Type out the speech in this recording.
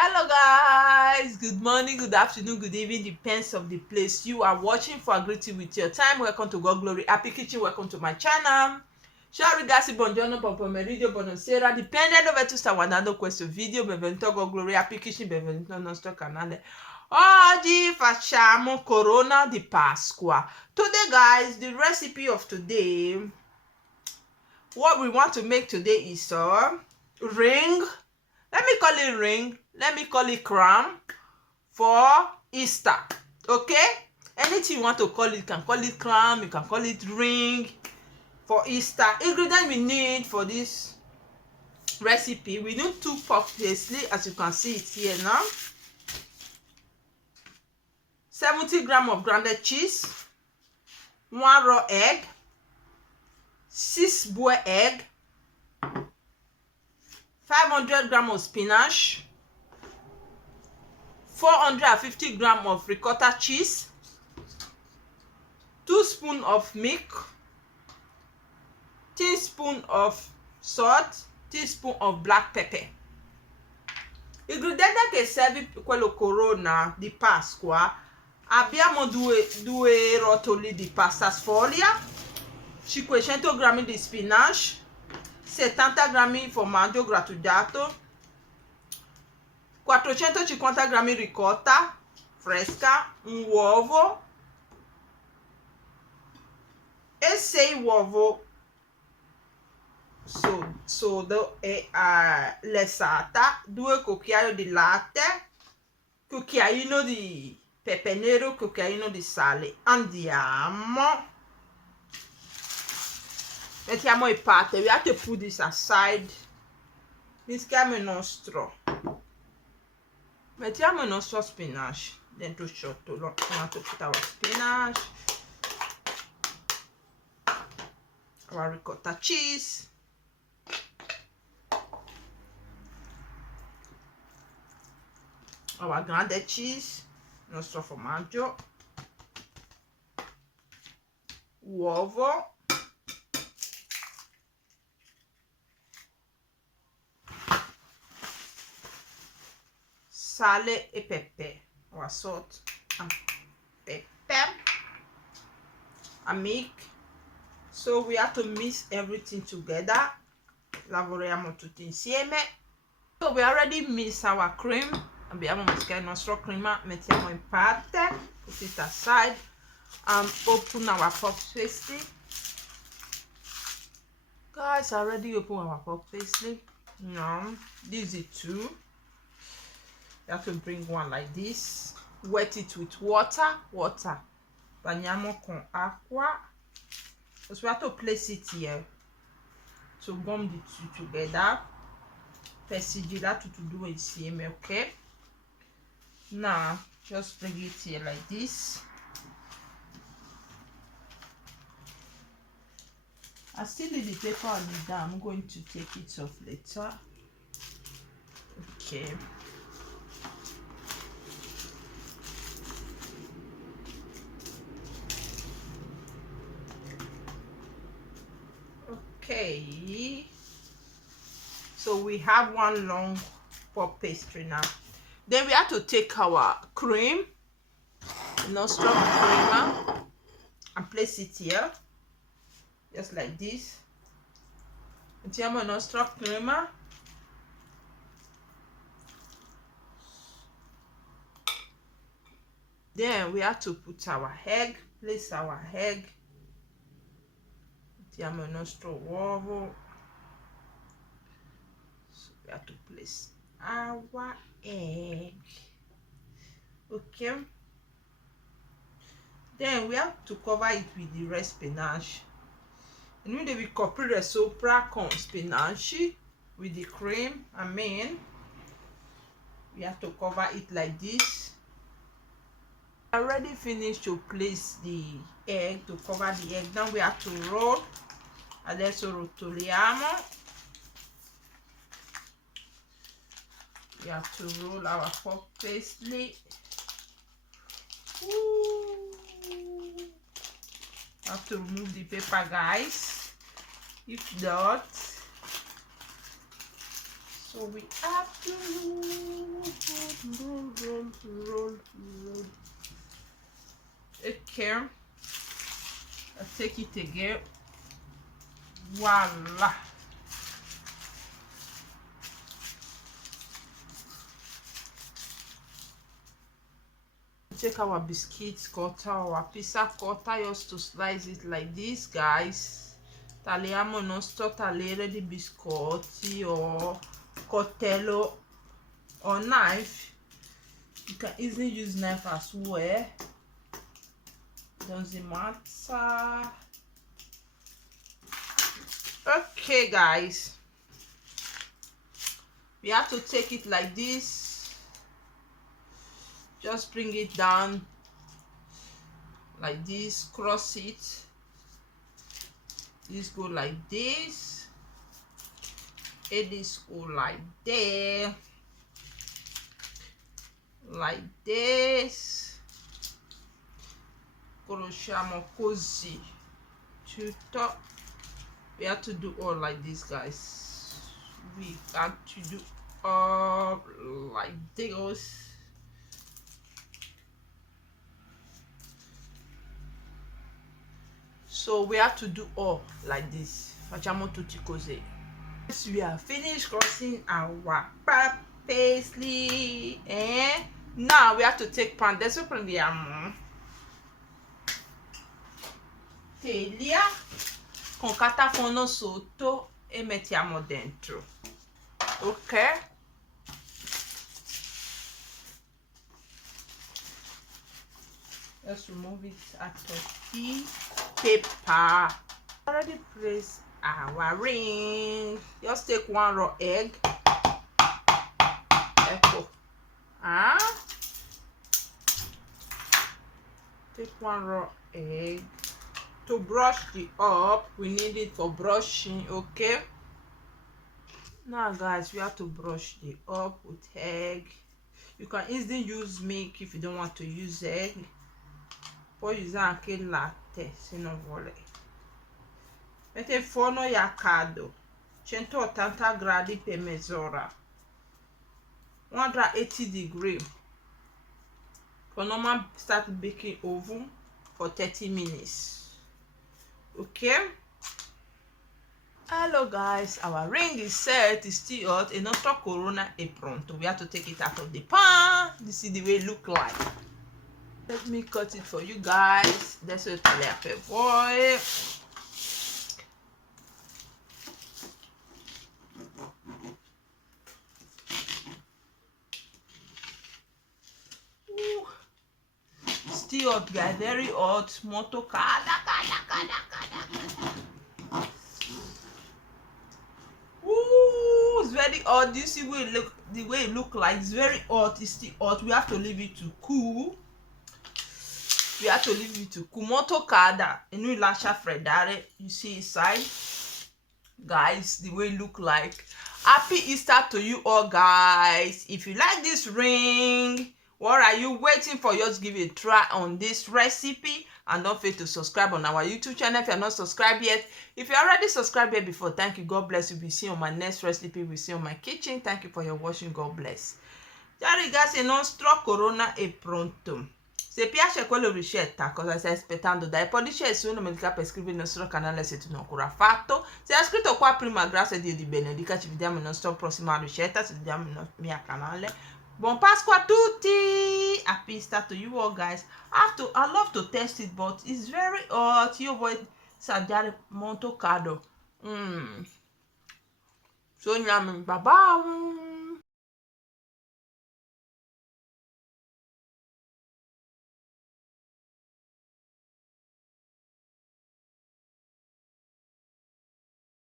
Hello guys, good morning, good afternoon, good evening, depends of the place you are watching. For greeting with your time, welcome to God Glory Happy Kitchen, welcome to my channel. Ciao ragazzi, buongiorno, buon pomeriggio, buonasera, dipende dove tu stai guardando questo video. Benvenuto a God Glory Happy Kitchen, benvenuto al nostro canale. Oggi facciamo corona di Pasqua. Today guys, the recipe of today, what we want to make today is ring. Let me call it ring. Let me call it crown for Easter. Okay? Anything you want to call it, you can call it crown, you can call it ring for Easter. Ingredients we need for this recipe, we need 2 puff pastry, as you can see it here now. 70 grams of grounded cheese, 1 raw egg, 6 boiled egg, 500 grams of spinach, 450 grams of ricotta cheese, 2 spoons of milk, teaspoon of salt, teaspoon of black pepper. Ingredienti che serve per quello corona di Pasqua: abbiamo due rotoli di pasta sfoglia, 500 grammi di spinach, 70 grammi di formaggio grattugiato, 450 grammi di ricotta fresca, un uovo e 6 uova sodo e lessata, 2 cucchiai di latte, cucchiaino di pepe nero, cucchiaino di sale. Andiamo, mettiamo i paste. We have to put this aside. Mettiamo il nostro spinach dentro il ciotolo. We have to put our spinach, our ricotta cheese, our grated cheese, il nostro formaggio, uovo, sale e pepe, our salt and pepper, and milk. So we have to mix everything together. Lavoriamo tutti insieme. So we already mix our cream. Abbiamo mischiato il nostro crema, mettiamo in parte, put it aside, and open our puff pastry. Guys, I already open our puff pastry. Now this is 2. You have to bring one like this, wet it with water. Bagniamo con acqua, because we have to place it here to gum the 2 together, per sigillare tutto 2 insieme. Ok, now just bring it here like this. I still need the paper on it down. I'm going to take it off later. Okay, okay, so we have one long puff pastry now. Then we have to take our cream, the nostro creamer, and place it here just like this. Mettiamo il nostro creamer, then we have to put our egg, place our egg. Mettiamo il nostro uovo, so we have to place our egg. Okay, then we have to cover it with the red spinach. E noi devi coprire sopra con spinaci with the cream. We have to cover it like this. I already finished to place the egg, to cover the egg. Now we have to roll. Adesso rotoliamo. We have to roll our puff pastry. Have to remove the paper, guys. If not, so So we have to roll. Okay, I take it again. Voila. Take our biscuits cutter, our pizza cutter, just to slice it like this, guys. Tagliamo il nostro tagliere di biscotti or coltello or knife. You can easily use knife as well. Doesn't matter. Okay, guys. We have to take it like this. Just bring it down like this, cross it. This go like this, and this go like there, like this. Conosciamo così. Tutto. We have to do all like this, guys. We have to do all like this. So we have to do all like this. Facciamo tutti così. We are finished crossing our paisley, and now we have to take pan. Adesso prendiamo teglia con catafono sotto e mettiamo dentro. Ok? Let's remove it at the paper. Already placed our ring. Just take one raw egg. Ecco. Take one raw egg. To brush it up, we need it for brushing, okay? Now, guys, we have to brush it up with egg. You can easily use milk if you don't want to use egg. Puoi usare anche il latte se non vuole. Mette il forno a caldo, 180 gradi per mezz'ora, 180 degree. For normal start baking oven for 30 minutes. Okay? Hello, guys, our ring is set, it's still hot. Il nostro corona è pronto. We have to take it out of the pan. This is the way it look like. Let me cut it for you guys. Adesso io tagliare per voi. Still hot, guys, very hot. Molto calda. It's very hot. Do you see the way it look like? It's very hot. It's still hot. We have to leave it to cool. We have to leave it to cool. Molto calda. E noi lascia freddare. You see inside, guys, the way it look like. Happy Easter to you all, guys. If you like this ring, what are you waiting for? Just give it a try on this recipe, and don't forget to subscribe on our YouTube channel if you're not subscribed yet. If you already subscribed here before, thank you. God bless you. We'll see you on my next recipe. We'll see you on my kitchen. Thank you for your watching. God bless. Ciao ragazzi, il nostro corona è pronto. Se piace quella ricetta, cosa stai aspettando? Dai pollice su, non dimentica per iscriverti al nostro canale se tu non ancora fatto. Se hai iscritto qua prima, grazie a Dio di benedica. Ci vediamo nella nostra prossima ricetta. Ci vediamo nel mio canale. Buon Pasqua a tutti! Happy Easter to you all, guys. I love to taste it, but it's very hot. Io voglio assaggiare molto caldo. So yummy. Bye bye.